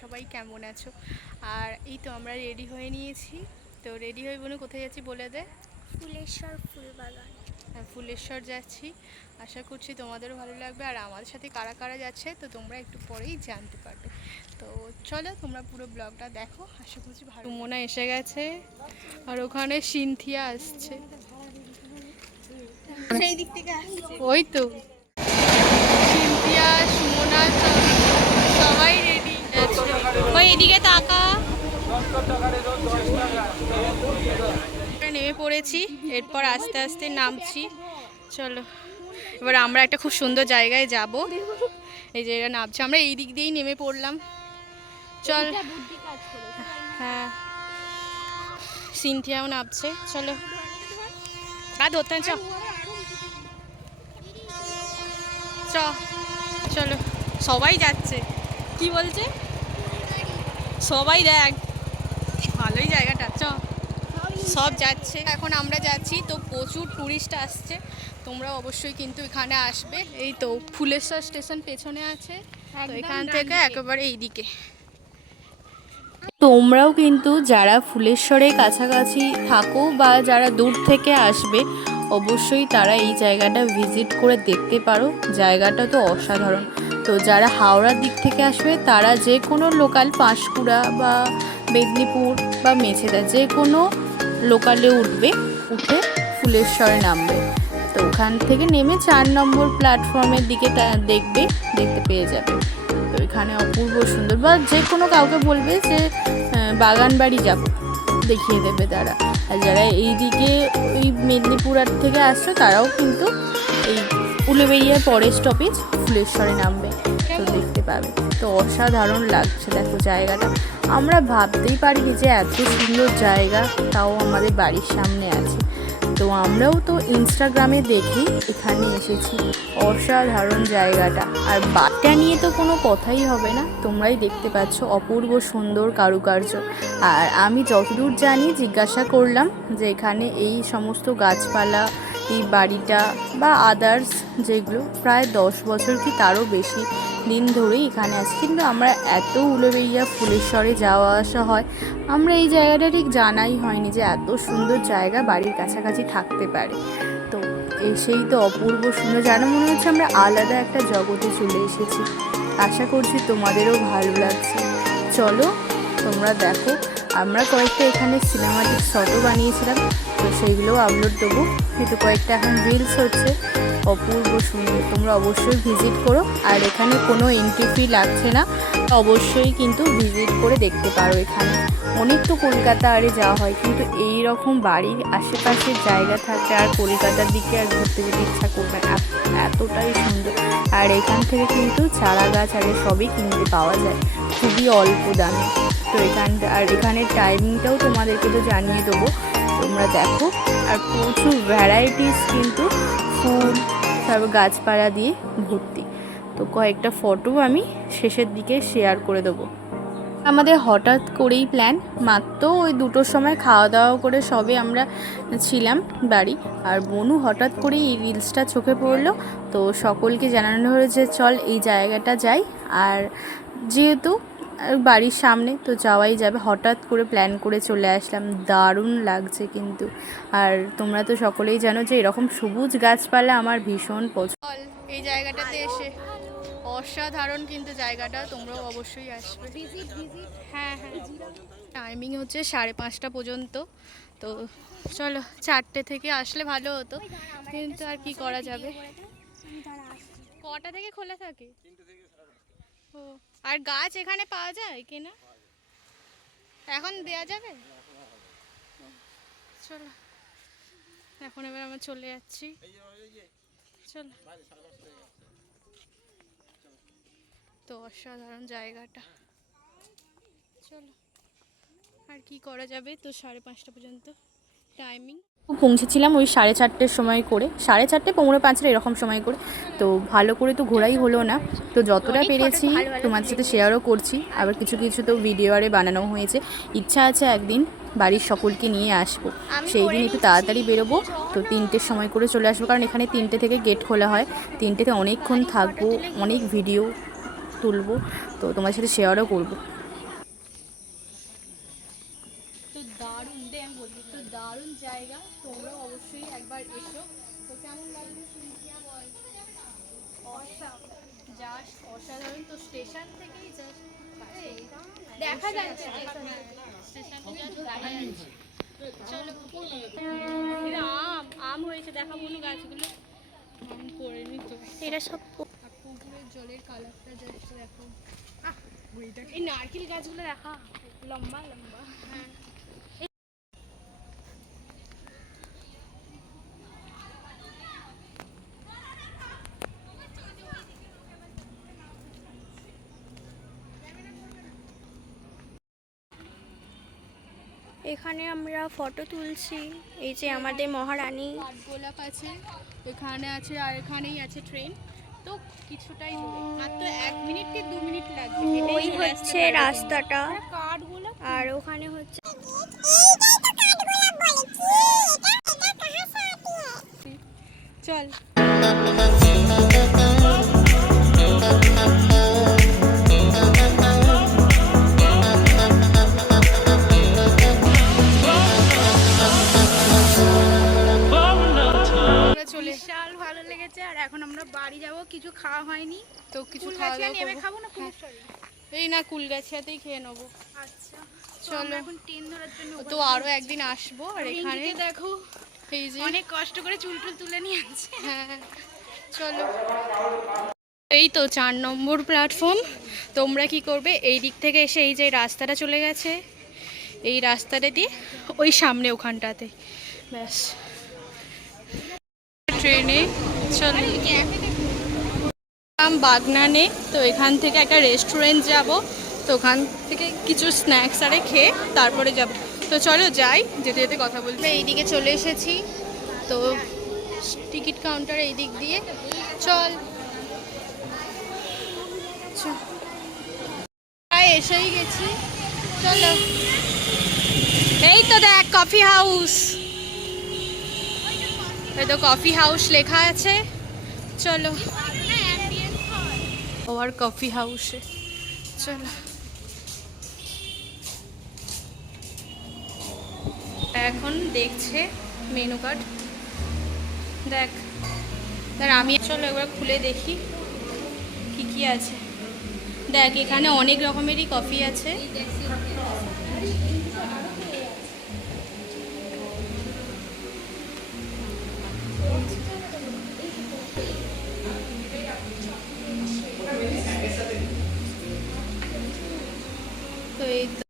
সবাই কেমন আছো? আর এই তো আমরা রেডি হয়ে নিয়েছি। তো রেডি হয়ে বোন কোথায় যাচ্ছি বলে দে। ফুলেশ্বর ফুলবাগান। হ্যাঁ, ফুলেশ্বর যাচ্ছি। আশা করছি তোমাদেরও ভালো লাগবে, আর আমাদের সাথে কারা কারা যাচ্ছে তো তোমরা একটু পরেই জানতে পারবে। তো চলো তোমরা পুরো ব্লগটা দেখো, আশা করছি ভালো। সুমনা এসে গেছে আর ওখানে সিনথিয়া আসছে। সেই দিক থেকে ওই তো সিনথিয়া, সুমনা সবাই রেডি আছে। ওই এদিকে তাকা। নেমে পড়েছি, এরপর আস্তে আস্তে নামছি। চলো এবার আমরা একটা খুব সুন্দর জায়গায় যাব। এই জায়গায় নামছি আমরা, এই দিক দিয়েই নেমে পড়লাম। চল। হ্যাঁ, সিনথিয়াও নামছে। চলো ধরতে চ চ চলো সবাই যাচ্ছে। কি বলছে সবাই? দেখ ভালোই জায়গাটা, চ সব যাচ্ছে। এখন আমরা যাচ্ছি, তো প্রচুর টুরিস্ট আসছে। তোমরা অবশ্যই কিন্তু এখানে আসবে। এই তো ফুলেশ্বর স্টেশন পেছনে আছে, তো এখান থেকে একেবারে এইদিকে। তোমরাও কিন্তু যারা ফুলেশ্বরের কাছাকাছি থাকো বা যারা দূর থেকে আসবে, অবশ্যই তারা এই জায়গাটা ভিজিট করে দেখতে পারো। জায়গাটা তো অসাধারণ। তো যারা হাওড়ার দিক থেকে আসবে তারা যে কোনো লোকাল পাঁশকুড়া বা মেদিনীপুর বা মেছেদা যে কোনো লোকালে উঠবে, উঠে ফুলেশ্বরে নামবে। তো ওখান থেকে নেমে 4 নম্বর প্ল্যাটফর্মের দিকে দেখতে পেয়ে যাবে। তো এখানে অপূর্ব সুন্দর, বা যে কোনো কাউকে বলবে যে বাগান বাড়ি যাব, দেখিয়ে দেবে তারা। আর যারা এইদিকে ওই মেদিনীপুর থেকে আসছে তারাও কিন্তু এই উলুবেড়িয়ার পরের স্টপেজ ফুলেশ্বরে নামবে, তো দেখতে পাবে। তো অসাধারণ লাগছে দেখো জায়গাটা। আমরা ভাবতেই পারিনি যে এত সুন্দর জায়গা তাও আমাদের বাড়ির সামনে আছে। তো আমরাও তো ইনস্টাগ্রামে দেখি এখানে এসেছি। অসাধারণ জায়গাটা, আর বাটটা নিয়ে তো কোনো কথাই হবে না, তোমরাই দেখতে পাচ্ছ অপূর্ব সুন্দর কারুকার্য। আর আমি যতদূর জানি, জিজ্ঞাসা করলাম যে এখানে এই সমস্ত গাছপালা, এই বাড়িটা বা আদার্স যেগুলো প্রায় 10 বছর কি তারও বেশি দিন ধরেই এখানে আছে। কিন্তু আমরা এত উলুবেড়িয়া ফুলেশ্বরে যাওয়া আসা হয়, আমরা এই জায়গাটা ঠিক জানাই হয়নি যে এত সুন্দর জায়গা বাড়ির কাছাকাছি থাকতে পারে। তো এসেই তো অপূর্ব সুন্দর, যেন মনে হচ্ছে আমরা আলাদা একটা জগতে চলে এসেছি। আশা করছি তোমাদেরও ভালো লাগছে। চলো তোমরা দেখো। আমরা কয়েকটা এখানে সিনেমাটিক শটও বানিয়েছিলাম, তো সেইগুলোও আপলোড দেবো। কিন্তু কয়েকটা এখন রিলস হচ্ছে। অপূর্ব সুন্দর, তোমরা অবশ্যই ভিজিট করো। আর এখানে কোনো এন্ট্রি ফি লাগছে না, অবশ্যই কিন্তু ভিজিট করে দেখতে পারো। এখানে অনেক তো কলকাতা আরে যাওয়া হয়, কিন্তু এই রকম বাড়ির আশেপাশের জায়গা থাকে আর কলকাতার দিকে আর ঘুরতে যেতে ইচ্ছা করবে না, এতটাই সুন্দর। আর এখান থেকে কিন্তু চারা গাছ আরে সবই কিনতে পাওয়া যায় খুবই অল্প দামে। তো এখানের টাইমিংটাও তোমাদেরকে তো জানিয়ে দেবো, তোমরা দেখো। আর প্রচুর ভ্যারাইটিস কিন্তু ফুল, তারপর গাছপালা দিয়ে ভর্তি। তো কয়েকটা ফটো আমি শেষের দিকে শেয়ার করে দেবো। আমাদের হঠাৎ করেই প্ল্যান, মাত্র ওই 2টোর সময় খাওয়া দাওয়া করে সবে আমরা ছিলাম বাড়ি। আর বনু হঠাৎ করেই এই রিলসটা চোখে পড়লো, তো সকলকে জানানো হয়েছে চল এই জায়গাটা যাই। আর যেহেতু বাড়ির সামনে তো যাওয়াই যাবে, হঠাৎ করে প্ল্যান করে চলে আসলাম। দারুণ লাগছে কিন্তু। আর তোমরা তো সকলেই জানো যে এরকম সবুজ গাছপালা আমার ভীষণ পছন্দ। এই জায়গাটাতে এসে অসাধারণ কিন্তু জায়গাটা, তোমরাও অবশ্যই আসবে। হ্যাঁ হ্যাঁ, টাইমিং হচ্ছে 5:30 পর্যন্ত। তো চলো 4টে থেকে আসলে ভালো হতো, কিন্তু আর কি করা যাবে। কটা থেকে খোলা থাকে? ও, আর গাছ এখানে পাওয়া যায় কিনা? এখন দেয়া যাবে? চলো এখন এবার আমরা চলে যাচ্ছি। চলো। তো অসাধারণ জায়গাটা, চলো আর কি করা যাবে। তো 5:30 পর্যন্ত টাইমিং। পৌঁছেছিলাম ওই 4:30 সময় করে, 4:30 5:45 এরকম সময় করে। তো ভালো করে তো ঘোরাই হলো না, তো যতটা পেরেছি তোমাদের সাথে শেয়ারও করছি। আবার কিছু কিছু তো ভিডিও আরে বানানো হয়েছে। ইচ্ছা আছে একদিন বাড়ির সকলকে নিয়ে আসবো, সেই দিন একটু তাড়াতাড়ি বেরোবো। তো 3টের সময় করে চলে আসবো, কারণ এখানে 3টে থেকে গেট খোলা হয়। 3টেতে অনেকক্ষণ থাকবো, অনেক ভিডিও তুলবো, তো তোমার সাথে শেয়ারও করবো। স্টেশন থেকেই দেখা যাচ্ছে আম হয়েছে, দেখা বলুন গাছগুলো আম করেনি তো। এটা সব পুকুরের জলের কালারটা জাস্ট দেখো। এই নারকেল গাছগুলো দেখা লম্বা লম্বা। হ্যাঁ এখানে আমরা ফটো তুলছি। এই যে আমাদের মহারানী। কাঠগোলাপ আছে, এখানে আছে, আর এখানেই আছে ট্রেন। তো কিছুটাই দূরে, আর তো 1 মিনিট কি 2 মিনিট লাগবে। ওই হচ্ছে রাস্তাটা, আর ওখানে হচ্ছে চল। বিশাল ভালো লেগেছে। আর এখন আমরা বাড়ি যাব, কিছু খাওয়া হয়নি তো কিছু খাওয়া দাওয়া নেমে করবো। খাবো না ফুলেশ্বরী? এই না, কুলগাছিয়াতেই খেয়ে নেবো। আচ্ছা চলো, এখন ট্রেন ধরার জন্য তো আরো একদিন আসবো। আর এখানে দেখো এই যে অনেক কষ্ট করে চুল টুল তুলে নিয়ে আসছে। হ্যাঁ চলো। এই তো 4 নম্বর প্ল্যাটফর্ম। তোমরা কি করবে, এই দিক থেকে এসে এই যে রাস্তাটা চলে গেছে, এই রাস্তাটা দিয়ে ওই সামনে ওখানটাতে ব্যাস ট্রেনে চলো। বাগনানে, তো এখান থেকে একটা রেস্টুরেন্ট যাব, তো ওখান থেকে কিছু স্ন্যাক্স আরে খেয়ে তারপরে যাব। তো চলো যাই, যেতে যেতে কথা বলবে। এইদিকে চলে এসেছি, তো টিকিট কাউন্টার এই দিক দিয়ে। চল প্রায় এসেই গেছি, চলো। এই তো দেখ কফি হাউস, এই তো কফি হাউস লেখা আছে। চলো ওর কফি হাউসে চলো। এখন দেখছে মেনু কার্ড, দেখ আমি চলো এবার খুলে দেখি কি কি আছে। দেখ এখানে অনেক রকমেরই কফি আছে। তো এই তো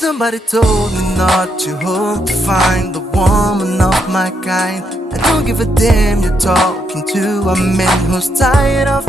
Somebody told me not to hope to find the woman of my kind. I don't give a damn you're talking to a man who's tired of